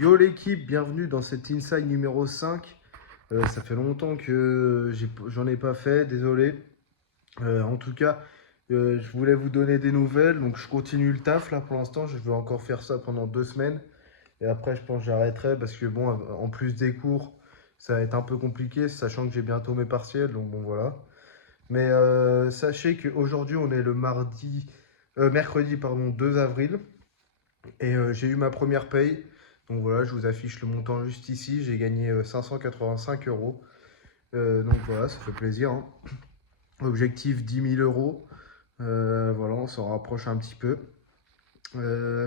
Yo l'équipe, bienvenue dans cet Inside numéro 5. Ça fait longtemps que j'en ai pas fait, désolé. En tout cas, je voulais vous donner des nouvelles, donc je continue le taf là pour l'instant. Je vais encore faire ça pendant 2 semaines. Et après, je pense que j'arrêterai parce que bon, en plus des cours, ça va être un peu compliqué, sachant que j'ai bientôt mes partiels, donc bon voilà. Mais sachez qu'aujourd'hui, on est le mercredi pardon, 2 avril. Et j'ai eu ma première paye. Donc voilà, je vous affiche le montant juste ici. J'ai gagné 585 euros. Donc voilà, ça fait plaisir, hein. Objectif 10 000 euros. Voilà, on s'en rapproche un petit peu. Euh,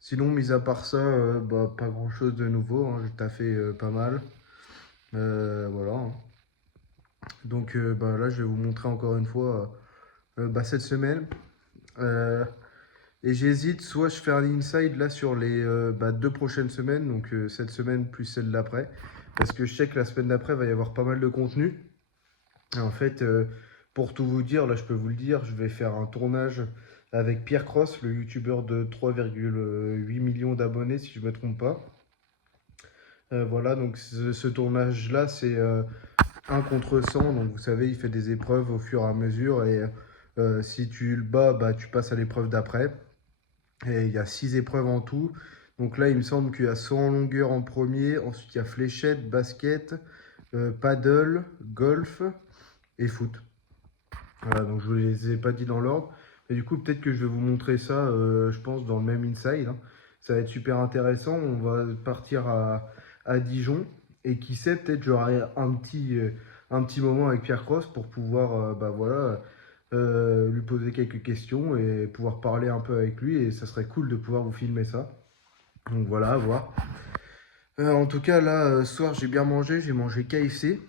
Sinon, mis à part ça, bah, pas grand-chose de nouveau, hein. J'ai taffé pas mal. Voilà, hein. Donc bah, là, je vais vous montrer encore une fois bah, cette semaine. Euh, Et j'hésite, soit je fais un inside là sur les 2 prochaines semaines, donc cette semaine plus celle d'après, parce que je sais que la semaine d'après va y avoir pas mal de contenu. Et en fait, pour tout vous dire, là je peux vous le dire, je vais faire un tournage avec Pierre Cross, le youtubeur de 3,8 millions d'abonnés, si je ne me trompe pas. Voilà, donc ce tournage-là, c'est 1 contre 100, donc vous savez, il fait des épreuves au fur et à mesure, et si tu le bats, bah, tu passes à l'épreuve d'après. Et il y a 6 épreuves en tout. Donc là, il me semble qu'il y a saut en longueur en premier. Ensuite, il y a fléchette, basket, paddle, golf et foot. Voilà, donc je ne vous les ai pas dit dans l'ordre. Mais du coup, peut-être que je vais vous montrer ça, je pense, dans le même inside, hein. Ça va être super intéressant. On va partir à Dijon. Et qui sait, peut-être j'aurai un petit moment avec Pierre Cross pour pouvoir bah, voilà, lui poser quelques questions et pouvoir parler un peu avec lui. Et ça serait cool de pouvoir vous filmer ça. Donc voilà, à voir. En tout cas, là, ce soir, j'ai mangé KFC.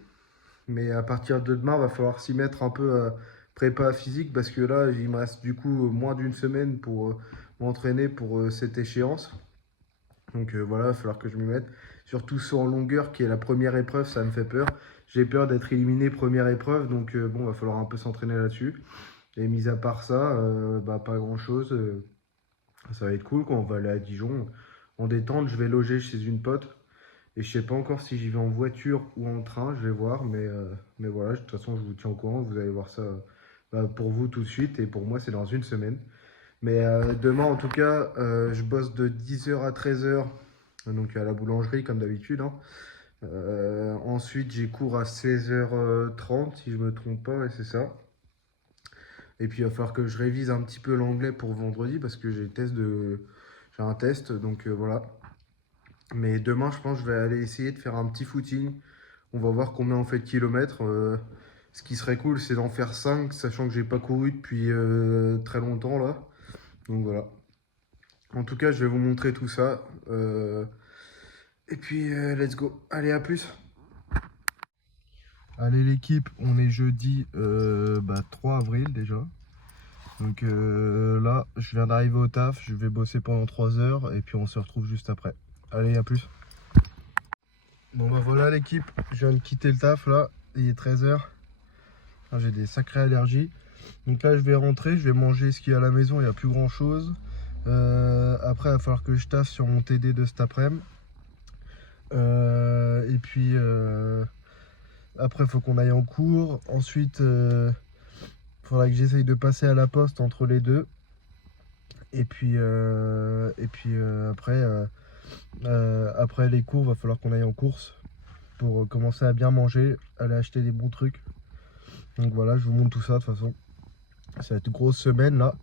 Mais à partir de demain, va falloir s'y mettre un peu prépa physique parce que là, il me reste du coup moins d'une semaine pour m'entraîner pour cette échéance. Donc voilà, il va falloir que je m'y mette. Surtout saut en longueur qui est la première épreuve, ça me fait peur. J'ai peur d'être éliminé première épreuve, donc bon, va falloir un peu s'entraîner là-dessus. Et mis à part ça, bah, pas grand-chose. Ça va être cool quand on va aller à Dijon. En détente, je vais loger chez une pote. Et je sais pas encore si j'y vais en voiture ou en train, je vais voir. Mais voilà, de toute façon, je vous tiens au courant. Vous allez voir ça bah, pour vous tout de suite. Et pour moi, c'est dans une semaine. Mais demain, en tout cas, je bosse de 10h à 13h. Donc à la boulangerie, comme d'habitude, hein. Ensuite, j'ai cours à 16h30, si je me trompe pas, et c'est ça. Et puis, il va falloir que je révise un petit peu l'anglais pour vendredi parce que j'ai un test. Donc voilà. Mais demain, je pense que je vais aller essayer de faire un petit footing. On va voir combien on fait de kilomètres. Ce qui serait cool, c'est d'en faire 5, sachant que j'ai pas couru depuis très longtemps là. Donc voilà. En tout cas, je vais vous montrer tout ça. Et puis, let's go. Allez, à plus. Allez, l'équipe, on est jeudi 3 avril déjà. Donc là, je viens d'arriver au taf. Je vais bosser pendant 3 heures et puis on se retrouve juste après. Allez, à plus. Bon bah voilà l'équipe, je viens de quitter le taf là, il est 13h. J'ai des sacrées allergies. Donc là je vais rentrer, je vais manger ce qu'il y a à la maison, il n'y a plus grand chose. Après il va falloir que je taffe sur mon TD de cet après-midi. Et puis après il faut qu'on aille en cours. Ensuite il faudra que j'essaye de passer à la poste entre les deux. Et puis, après les cours, il va falloir qu'on aille en course pour commencer à bien manger, aller acheter des bons trucs. Donc voilà, je vous montre tout ça de toute façon. Ça va être une grosse semaine là.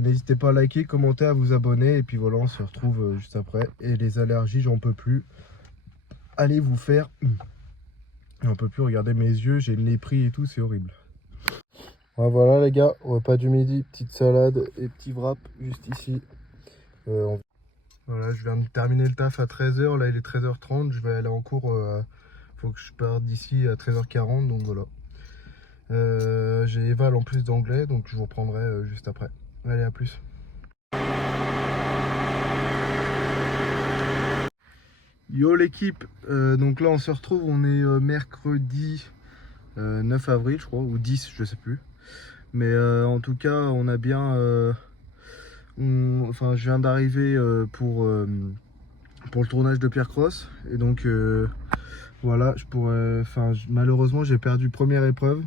N'hésitez pas à liker, commenter, à vous abonner. Et puis voilà, on se retrouve juste après. Et les allergies, j'en peux plus. Allez vous faire. J'en peux plus, regarder mes yeux, j'ai le nez pris et tout, c'est horrible. Ah, voilà les gars, repas du midi, petite salade et petit wrap juste ici. Voilà, je viens de terminer le taf à 13h, là il est 13h30, je vais aller en cours, faut que je parte d'ici à 13h40, donc voilà. J'ai éval en plus d'anglais, donc je vous reprendrai juste après. Allez, à plus. Yo l'équipe, donc là on se retrouve, on est mercredi 9 avril je crois, ou 10, je sais plus. Mais en tout cas, on a bien... enfin, je viens d'arriver pour le tournage de Pierre Cross. Et donc voilà, malheureusement j'ai perdu première épreuve.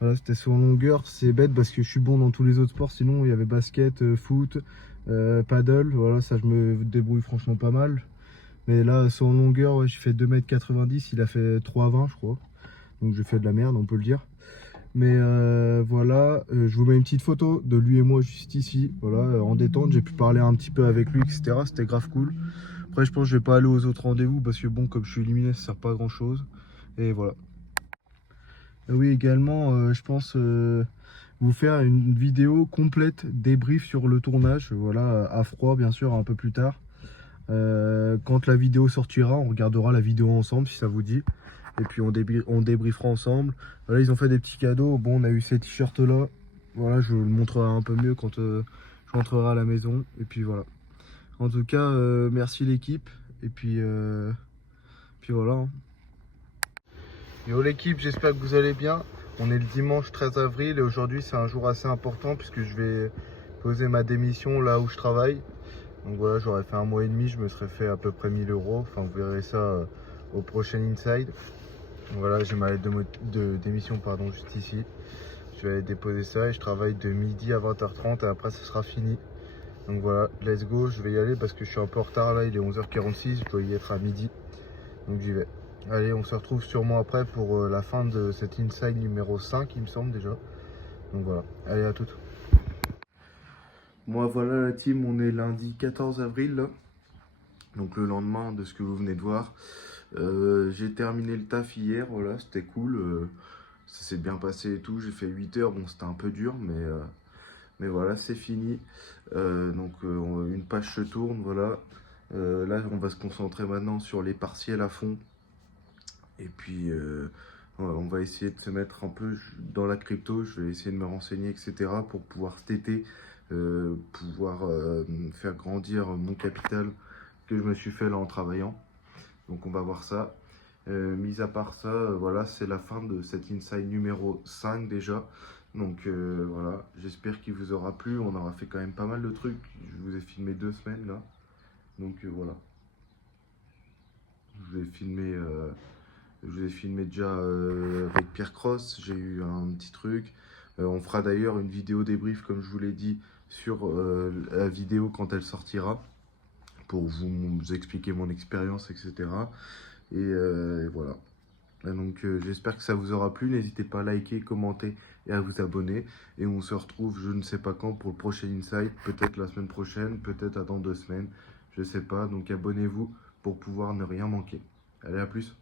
Voilà, c'était sur longueur, c'est bête parce que je suis bon dans tous les autres sports, sinon il y avait basket, foot, paddle, voilà, ça je me débrouille franchement pas mal. Mais là, sur longueur, ouais, j'ai fait 2,90 m, il a fait 3,20 je crois. Donc j'ai fait de la merde, on peut le dire. Mais voilà, je vous mets une petite photo de lui et moi juste ici, voilà, en détente, j'ai pu parler un petit peu avec lui, etc. C'était grave cool. Après, je pense que je vais pas aller aux autres rendez-vous parce que bon, comme je suis éliminé, ça sert pas à grand chose. Et voilà. Et oui, également, je pense vous faire une vidéo complète débrief sur le tournage, voilà, à froid bien sûr, un peu plus tard. Quand la vidéo sortira, on regardera la vidéo ensemble si ça vous dit. Et puis on débriefera ensemble. Voilà, ils ont fait des petits cadeaux. Bon, on a eu ces t-shirts là. Voilà, je vous le montrerai un peu mieux quand je rentrerai à la maison. Et puis voilà. En tout cas, merci l'équipe. Et puis voilà, hein. Yo l'équipe, j'espère que vous allez bien. On est le dimanche 13 avril et aujourd'hui c'est un jour assez important puisque je vais poser ma démission là où je travaille. Donc voilà, j'aurais fait 1 mois et demi, je me serais fait à peu près 1 000 euros. Enfin, vous verrez ça au prochain Inside. Donc voilà, j'ai ma lettre de démission pardon, juste ici. Je vais aller déposer ça et je travaille de midi à 20h30 et après ça sera fini. Donc voilà, let's go, je vais y aller parce que je suis un peu en retard là, il est 11h46, je dois y être à midi. Donc j'y vais. Allez, on se retrouve sûrement après pour la fin de cet Inside numéro 5, il me semble déjà. Donc voilà, allez à toutes. Moi voilà la team, on est lundi 14 avril là. Donc le lendemain de ce que vous venez de voir. J'ai terminé le taf hier, voilà, c'était cool. Ça s'est bien passé et tout. J'ai fait 8 heures, bon c'était un peu dur, mais voilà, c'est fini. Une page se tourne, voilà. Là on va se concentrer maintenant sur les partiels à fond. Et puis on va essayer de se mettre un peu dans la crypto. Je vais essayer de me renseigner, etc. pour pouvoir cet été faire grandir mon capital que je me suis fait là en travaillant. Donc on va voir ça. Mis à part ça, voilà, c'est la fin de cet Inside numéro 5 déjà. Donc voilà, j'espère qu'il vous aura plu. On aura fait quand même pas mal de trucs. Je vous ai filmé 2 semaines là. Donc voilà. Je vous ai filmé, déjà avec Pierre Cross. J'ai eu un petit truc. On fera d'ailleurs une vidéo débrief, comme je vous l'ai dit, sur la vidéo quand elle sortira, pour vous expliquer mon expérience, etc. Et voilà. Donc j'espère que ça vous aura plu. N'hésitez pas à liker, commenter et à vous abonner. Et on se retrouve je ne sais pas quand pour le prochain Insight. Peut-être la semaine prochaine, peut-être dans 2 semaines. Je sais pas. Donc abonnez-vous pour pouvoir ne rien manquer. Allez, à plus.